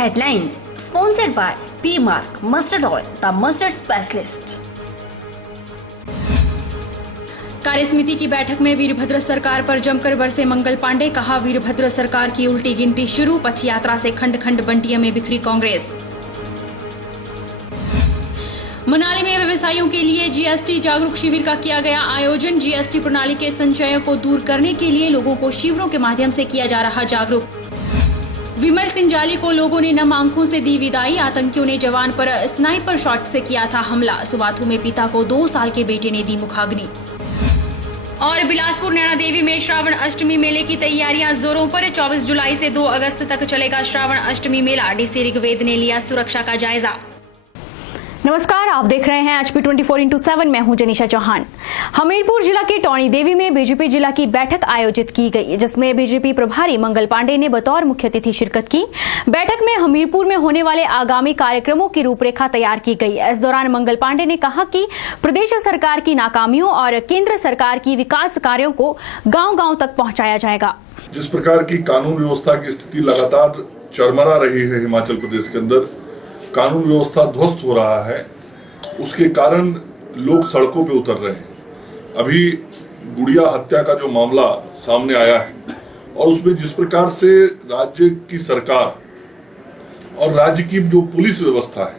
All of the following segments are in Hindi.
Headline sponsored by P-Mark Mustard Oil, the mustard specialist. कार्यसमिति की बैठक में वीरभद्र सरकार पर जमकर बरसे मंगल पांडे। कहा, वीरभद्र सरकार की उल्टी गिनती शुरू। पथ यात्रा से खंड खंड बंटिया में बिखरी कांग्रेस। मनाली में व्यवसायियों के लिए जीएसटी जागरूक शिविर का किया गया आयोजन। जीएसटी प्रणाली के संशयों को दूर करने के लिए लोगों को शिविरों के माध्यम से किया जा रहा जागरूक। विमल सिंह जाली को लोगों ने नम आंखों से दी विदाई। आतंकियों ने जवान पर स्नाइपर शॉट से किया था हमला। सुबाथू में पिता को 2 साल के बेटे ने दी मुखाग्नि। और बिलासपुर नैना देवी में श्रावण अष्टमी मेले की तैयारियां जोरों पर। 24 जुलाई से 2 अगस्त तक चलेगा श्रावण अष्टमी मेला। डीसी ऋग्वेद ने लिया सुरक्षा का जायजा। नमस्कार, आप देख रहे हैं HP 24x7। मैं हूं जनीशा चौहान। हमीरपुर जिला के टौणी देवी में बीजेपी जिला की बैठक आयोजित की गई, जिसमें बीजेपी प्रभारी मंगल पांडे ने बतौर मुख्य अतिथि शिरकत की। बैठक में हमीरपुर में होने वाले आगामी कार्यक्रमों की रूपरेखा तैयार की गई। इस दौरान मंगल पांडे ने कहा कि प्रदेश सरकार की नाकामियों और केंद्र सरकार की विकास कार्यों को गाँव-गाँव तक पहुँचाया जाएगा। जिस प्रकार की कानून व्यवस्था की स्थिति लगातार चरमरा रही है हिमाचल प्रदेश के अंदर, कानून व्यवस्था ध्वस्त हो रहा है, उसके कारण लोग सड़कों पे उतर रहे हैं। अभी गुड़िया हत्या का जो मामला सामने आया है और उसमें जिस प्रकार से राज्य की सरकार और राज्य की जो पुलिस व्यवस्था है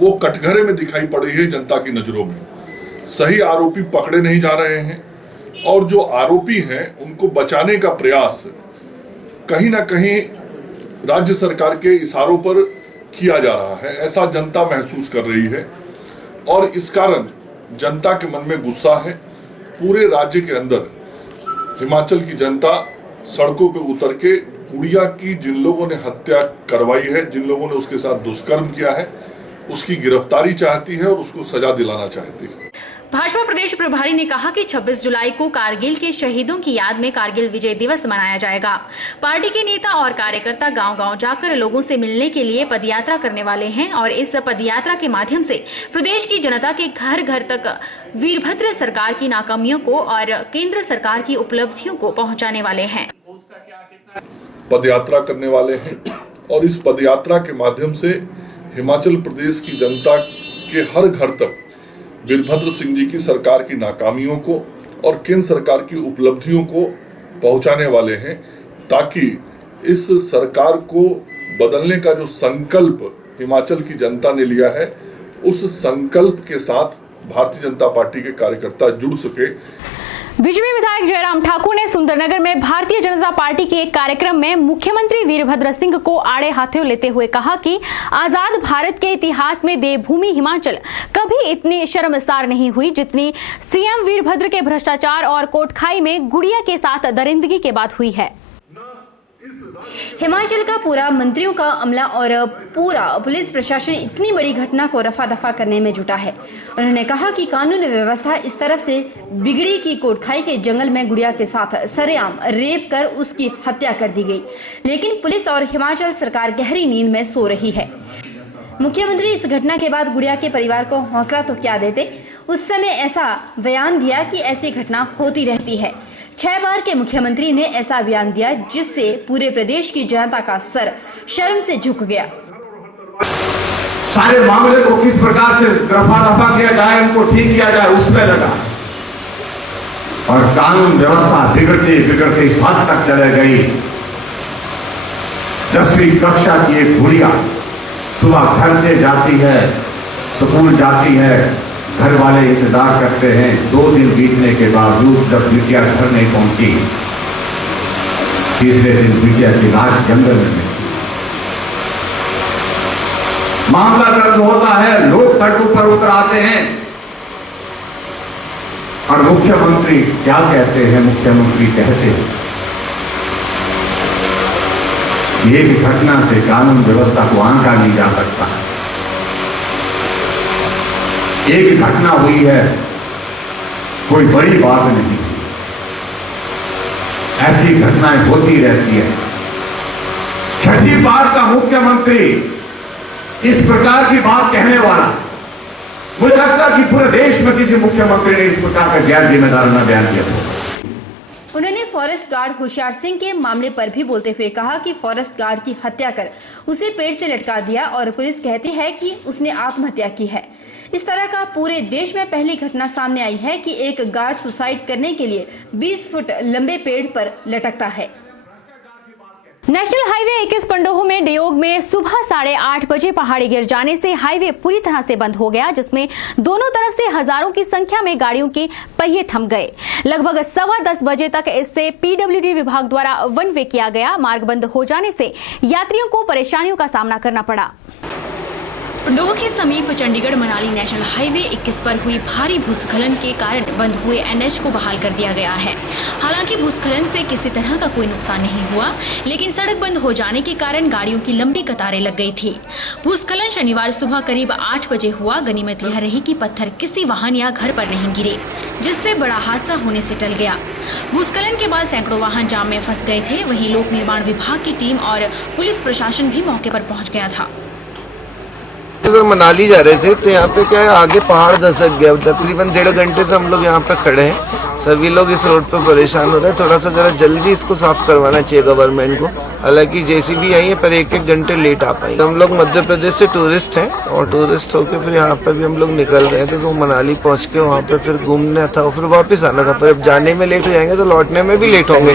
वो कटघरे में दिखाई पड़ रही है जनता की नजरों में। सही आरोपी पकड़े नहीं जा रहे हैं और जो आरोपी हैं उनको बचाने का प्रयास कहीं ना कहीं राज्य सरकार के इशारों पर किया जा रहा है, ऐसा जनता महसूस कर रही है। और इस कारण जनता के मन में गुस्सा है। पूरे राज्य के अंदर हिमाचल की जनता सड़कों पे उतर के गुड़िया की जिन लोगों ने हत्या करवाई है, जिन लोगों ने उसके साथ दुष्कर्म किया है, उसकी गिरफ्तारी चाहती है और उसको सजा दिलाना चाहती है। भाजपा प्रदेश प्रभारी ने कहा कि 26 जुलाई को कारगिल के शहीदों की याद में कारगिल विजय दिवस मनाया जाएगा। पार्टी के नेता और कार्यकर्ता गांव-गांव जाकर लोगों से मिलने के लिए पदयात्रा करने वाले हैं और इस पदयात्रा के माध्यम से प्रदेश की जनता के घर घर तक वीरभद्र सरकार की नाकामियों को और केंद्र सरकार की उपलब्धियों को पहुँचाने वाले हैं। पदयात्रा करने वाले हैं और इस पदयात्रा के माध्यम से हिमाचल प्रदेश की जनता के हर घर तक वीरभद्र सिंह जी की सरकार की नाकामियों को और केंद्र सरकार की उपलब्धियों को पहुंचाने वाले हैं, ताकि इस सरकार को बदलने का जो संकल्प हिमाचल की जनता ने लिया है, उस संकल्प के साथ भारतीय जनता पार्टी के कार्यकर्ता जुड़ सके। बीजेपी विधायक जयराम ठाकुर ने सुंदरनगर में भारतीय जनता पार्टी के एक कार्यक्रम में मुख्यमंत्री वीरभद्र सिंह को आड़े हाथों लेते हुए कहा कि आजाद भारत के इतिहास में देवभूमि हिमाचल कभी इतनी शर्मसार नहीं हुई जितनी सीएम वीरभद्र के भ्रष्टाचार और कोटखाई में गुड़िया के साथ दरिंदगी के बाद हुई है। हिमाचल का पूरा मंत्रियों का अमला और पूरा पुलिस प्रशासन इतनी बड़ी घटना को रफा दफा करने में जुटा है। उन्होंने कहा कि कानून व्यवस्था इस तरफ से बिगड़ी कि कोटखाई के जंगल में गुड़िया के साथ सरेआम रेप कर उसकी हत्या कर दी गई, लेकिन पुलिस और हिमाचल सरकार गहरी नींद में सो रही है। मुख्यमंत्री इस घटना के बाद गुड़िया के परिवार को हौसला तो क्या देते, उस समय ऐसा बयान दिया कि ऐसी घटना होती रहती है। 6 बार के मुख्यमंत्री ने ऐसा बयान दिया जिससे पूरे प्रदेश की जनता का सर शर्म से झुक गया। सारे मामले को किस प्रकार से रफा दफा किया जाए, उनको ठीक किया जाए, उसमें लगा और कानून व्यवस्था बिगड़ती बिगड़ती इस हद तक चले गई। 10वीं कक्षा की एक गुड़िया सुबह घर से जाती है, स्कूल जाती है, घर वाले इंतजार करते हैं। 2 दिन बीतने के बावजूद जब बिटिया घर नहीं पहुंची, तीसरे दिन बिटिया की लाश जंगल में मिली। मामला दर्ज होता है, लोग सड़कों पर उतर आते हैं और मुख्यमंत्री क्या कहते हैं? मुख्यमंत्री कहते हैं एक घटना से कानून व्यवस्था को आंका नहीं जा सकता। एक घटना हुई है, कोई बड़ी बात नहीं, ऐसी घटनाएं होती रहती है। 6ठी बार का मुख्यमंत्री इस प्रकार की बात कहने वाला, मुझे लगता है कि पूरे देश में किसी मुख्यमंत्री ने इस प्रकार का गैर जिम्मेदाराना बयान किया। उन्होंने फॉरेस्ट गार्ड होशियार सिंह के मामले पर भी बोलते हुए कहा कि फॉरेस्ट गार्ड की हत्या कर उसे पेड़ से लटका दिया और पुलिस कहती है कि उसने आत्महत्या की है। इस तरह का पूरे देश में पहली घटना सामने आई है कि एक गार्ड सुसाइड करने के लिए 20 फुट लंबे पेड़ पर लटकता है। नेशनल हाईवे 21 पंडोह में डियोग में सुबह 8:30 बजे पहाड़ी गिर जाने से हाईवे पूरी तरह से बंद हो गया, जिसमें दोनों तरफ से हजारों की संख्या में गाड़ियों के पहिए थम गए। लगभग 10:15 बजे तक इससे पीडब्ल्यूडी विभाग द्वारा वन वे किया गया। मार्ग बंद हो जाने से यात्रियों को परेशानियों का सामना करना पड़ा। पंडोह के समीप चंडीगढ़ मनाली नेशनल हाईवे 21 पर हुई भारी भूस्खलन के कारण बंद हुए एनएच को बहाल कर दिया गया है। हालांकि भूस्खलन से किसी तरह का कोई नुकसान नहीं हुआ, लेकिन सड़क बंद हो जाने के कारण गाड़ियों की लंबी कतारें लग गई थी। भूस्खलन शनिवार सुबह करीब 8 बजे हुआ। गनीमत यह रही कि पत्थर किसी वाहन या घर पर नहीं गिरे, जिससे बड़ा हादसा होने से टल गया। भूस्खलन के बाद सैकड़ों वाहन जाम में फंस गए थे। वहीं लोक निर्माण विभाग की टीम और पुलिस प्रशासन भी मौके पर पहुँच गया था। सर मनाली जा रहे थे तो यहाँ पे क्या है, आगे पहाड़ धसक गया। तकरीबन 1.5 घंटे से हम लोग यहाँ पे खड़े हैं। सभी लोग इस रोड पे परेशान हो रहे हैं। थोड़ा सा जरा जल्दी इसको साफ करवाना चाहिए गवर्नमेंट को। हालांकि जेसीबी आई है पर 1-1 घंटे लेट आ पाई। हम लोग मध्य प्रदेश से टूरिस्ट हैं और टूरिस्ट होकर फिर यहाँ पे भी हम लोग निकल रहे थे, तो मनाली पहुँच के वहाँ पे फिर घूमना था और फिर वापस आना था। फिर अब जाने में लेट हो जाएंगे तो लौटने में भी लेट होंगे।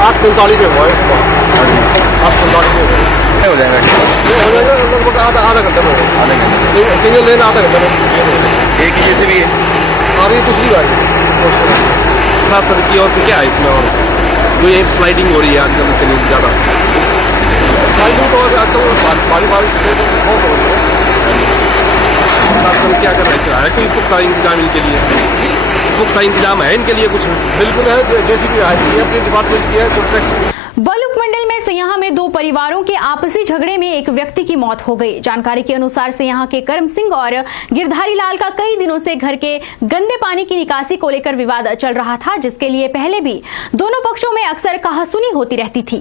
8:45 पे हुआ हो जाएगा लगभग आधा घंटा में, सिंगल लेन आधा घंटा में। एक ही जैसे भी है और ये दूसरी गाड़ी सात सर की ओर से क्या है इसमें, और जो ये स्लाइडिंग हो रही है आजकल इतनी ज़्यादा साइकिल तो आजकल बारिश से बहुत हो रही है। सात सर क्या करना चाहिए? कोई पुख्ता इंतजाम इनके लिए, पुख्ता इंतजाम है इनके लिए? कुछ बिल्कुल है, जैसे भी आई अपने डिपार्टमेंट की है कॉन्ट्रैक्ट। बलुक मंडल में सयाहा में 2 परिवारों के आपसी झगड़े में एक व्यक्ति की मौत हो गई। जानकारी के अनुसार सयाहा के करम सिंह और गिरधारी लाल का कई दिनों से घर के गंदे पानी की निकासी को लेकर विवाद चल रहा था, जिसके लिए पहले भी दोनों पक्षों में अक्सर कहासुनी होती रहती थी।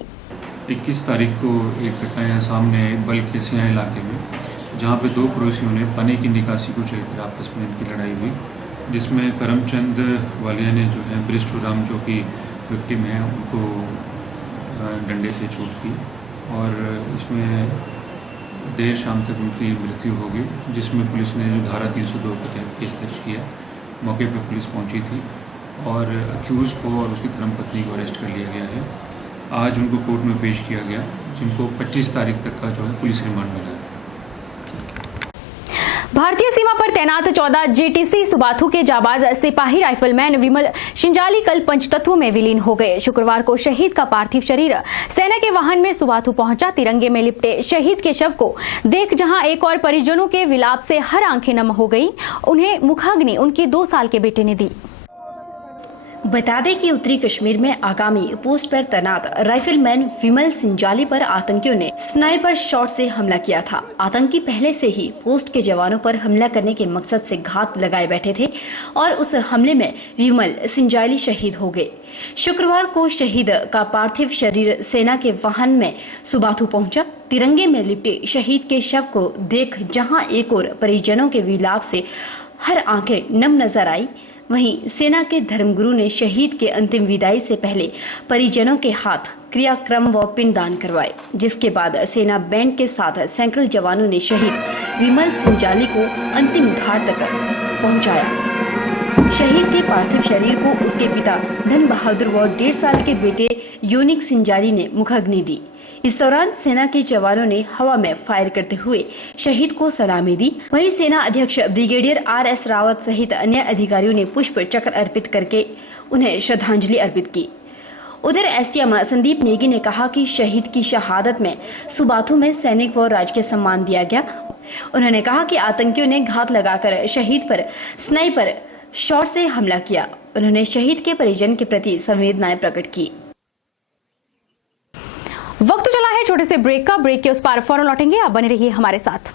21 तारीख को एक घटना यहाँ सामने आई बल्क के सयाहा इलाके में, जहाँ पे 2 पड़ोसियों ने पानी की निकासी को चलकर आपस में इनकी लड़ाई हुई, जिसमें करमचंद वालिया ने जो है ब्रिस्टू राम जो कि विक्टिम है उनको डंडे से चोट की और इसमें देर शाम तक उनकी मृत्यु हो गई, जिसमें पुलिस ने जो धारा 302 के तहत केस दर्ज किया। मौके पर पुलिस पहुंची थी और अक्यूज़ को और उसकी धर्मपत्नी को अरेस्ट कर लिया गया है। आज उनको कोर्ट में पेश किया गया, जिनको 25 तारीख तक का जो है पुलिस रिमांड मिला है। भारतीय सीमा पर तैनात 14 जेटीसी सुबाथू के जाबाज सिपाही राइफलमैन विमल शिंजाली कल पंचतत्वों में विलीन हो गए। शुक्रवार को शहीद का पार्थिव शरीर सेना के वाहन में सुबाथू पहुंचा। तिरंगे में लिपटे शहीद के शव को देख जहां एक और परिजनों के विलाप से हर आंखें नम हो गई, उन्हें मुखाग्नि उनकी 2 साल के बेटे ने दी। बता दें कि उत्तरी कश्मीर में आगामी पोस्ट पर तैनात राइफलमैन विमल सिंजाली पर आतंकियों ने स्नाइपर शॉट से हमला किया था। आतंकी पहले से ही पोस्ट के जवानों पर हमला करने के मकसद से घात लगाए बैठे थे और उस हमले में विमल सिंजाली शहीद हो गए। शुक्रवार को शहीद का पार्थिव शरीर सेना के वाहन में सुबाथू पहुंचा। तिरंगे में लिपटे शहीद के शव को देख जहां एक और परिजनों के विलाप से हर आंखें नम नजर आई, वहीं सेना के धर्मगुरु ने शहीद के अंतिम विदाई से पहले परिजनों के हाथ क्रियाक्रम व पिंडदान करवाए, जिसके बाद सेना बैंड के साथ सैकड़ों जवानों ने शहीद विमल सिंजाली को अंतिम घाट तक पहुंचाया। शहीद के पार्थिव शरीर को उसके पिता धन बहादुर व 1.5 साल के बेटे योनिक सिंजाली ने मुखाग्नि दी। इस दौरान सेना के जवानों ने हवा में फायर करते हुए शहीद को सलामी दी। वहीं सेना अध्यक्ष ब्रिगेडियर RS रावत सहित अन्य अधिकारियों ने पुष्प चक्र अर्पित करके उन्हें श्रद्धांजलि अर्पित की। उधर SDM संदीप नेगी ने कहा कि शहीद की शहादत में सुबाथू में सैनिक व राजकीय सम्मान दिया गया। उन्होंने कहा कि आतंकियों ने घात लगाकर शहीद पर स्नाइपर शॉट से हमला किया। उन्होंने शहीद के परिजन के प्रति संवेदनाएं प्रकट की। वक्त चला है छोटे से ब्रेक का। ब्रेक के उस पार फौरन लौटेंगे, आप बने रहिए हमारे साथ।